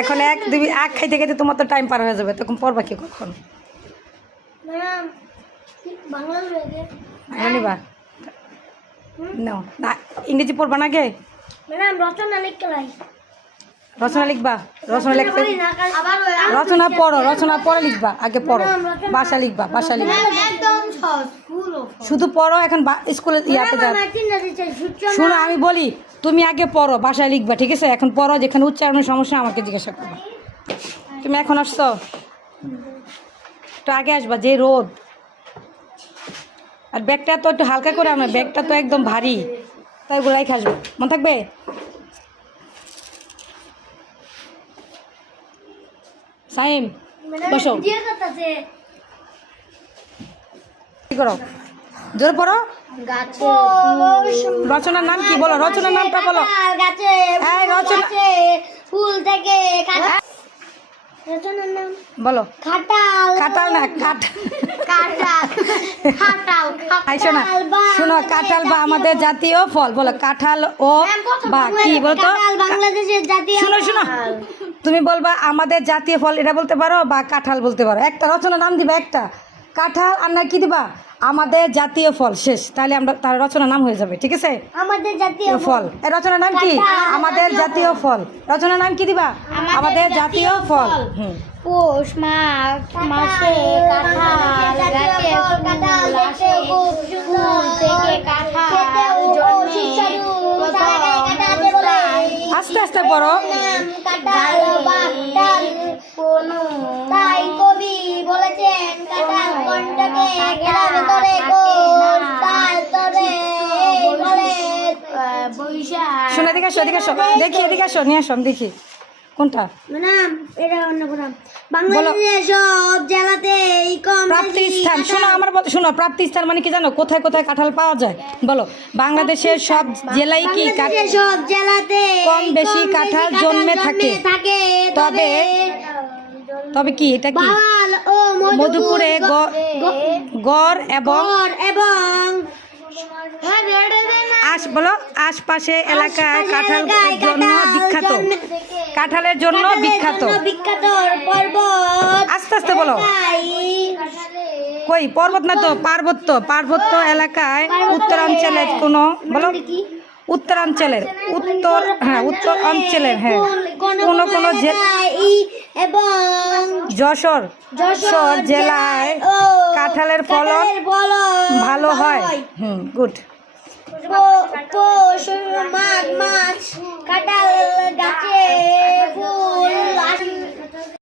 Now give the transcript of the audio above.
এখন এক দুই এক খাইতে খাইতে তোমার তো টাইম পার হয়ে যাবে তখন পড়বা কি কখন? নিবা? নাও। না ইংরেজি পড়বা না গে রচনা লিখবা? রচনা লিখতে রচনা পড়ো রচনা পরে লিখবা আগে পড়ো। বাসা লিখবা বাসা লিখবা। শুধু পড়ো এখন স্কুলে ইয়াতে যা শোনো আমি বলি তুমি আগে পড়ো বাসায় লিখবা ঠিক আছে? এখন পড়ো যেখানে উচ্চারণের সমস্যা আমাকে জিজ্ঞাসা করবা তুমি এখন আসছো? একটু আগে আসবা যে রোদ। আর ব্যাগটা তো একটু হালকা করে আমরা ব্যাগটা তো একদম ভারী। তাই গোলাই খাসবে মনে থাকবে? সাইম বসো। কি করো? জোরে পড়ো। রচনার নাম কি? বলো রচনার নামটা বলো। ফুল থেকে বলো। কাঁঠাল না শোনা কাঁঠাল বা আমাদের জাতীয় ফল। বলো কাঁঠাল ও বা কি বলতো? শোনো তুমি বলবা আমাদের জাতীয় ফল এটা বলতে পারো বা কাঁঠাল বলতে পারো? একটা রচনা নাম দিবা একটা। কাঁঠাল আর না কি দিবা? আমাদের জাতীয় ফল শেষ। তাহলে আমরা তার রচনা নাম হয়ে যাবে ঠিক আছে? আমাদের জাতীয় ফল। এই রচনার নাম কি? আমাদের জাতীয় ফল। রচনার নাম কি দিবা? আমাদের জাতীয় ফল। হুম। পৌষ মাঘ মাসে কাঁঠাল গাছে ফুল। আসে। ফুল থেকে কাঁঠাল জন্মে। আস্তে আস্তে পড়ো কাঁঠাল বাটাল কোনো ধরে তাল শোনো এদিকে আসো এদিকে আসো। দেখি এদিকে আসো নিয়ে আসো দেখি। কোনটা? ম্যাডাম এটা অন্য প্রোগ্রাম বাংলাদেশের সব জেলাতে কম প্রাপ্তি স্থান। শোনো আমার বল- শোনো প্রাপ্তি স্থান মানে কি জানো? কোথায় কোথায় কাঁঠাল পাওয়া যায়? বলো। বাংলাদেশের সব জেলায় কি সব জেলাতে কম বেশি কাঁঠাল জন্মে। থাকে? তবে তবে কি এটা কি? মধুপুরে গড় এবং আশ বলো আশপাশে এলাকায় কাঁঠাল জন্য বিখ্যাত। কাঁঠালের জন্য বিখ্যাত। আস্তে আস্তে বলো। কই পর্বত না তো পার্বত্য। পার্বত্য এলাকায় উত্তরাঞ্চলের কোনো বলো। উত্তরাঞ্চলের। উত্তর হ্যাঁ উত্তর অঞ্চলের হ্যাঁ। কোনো কোনো এবং যশোর যশোর জেলায় কাঁঠালের ফলন ভালো হয়। হুম গুড পৌষ মাঘ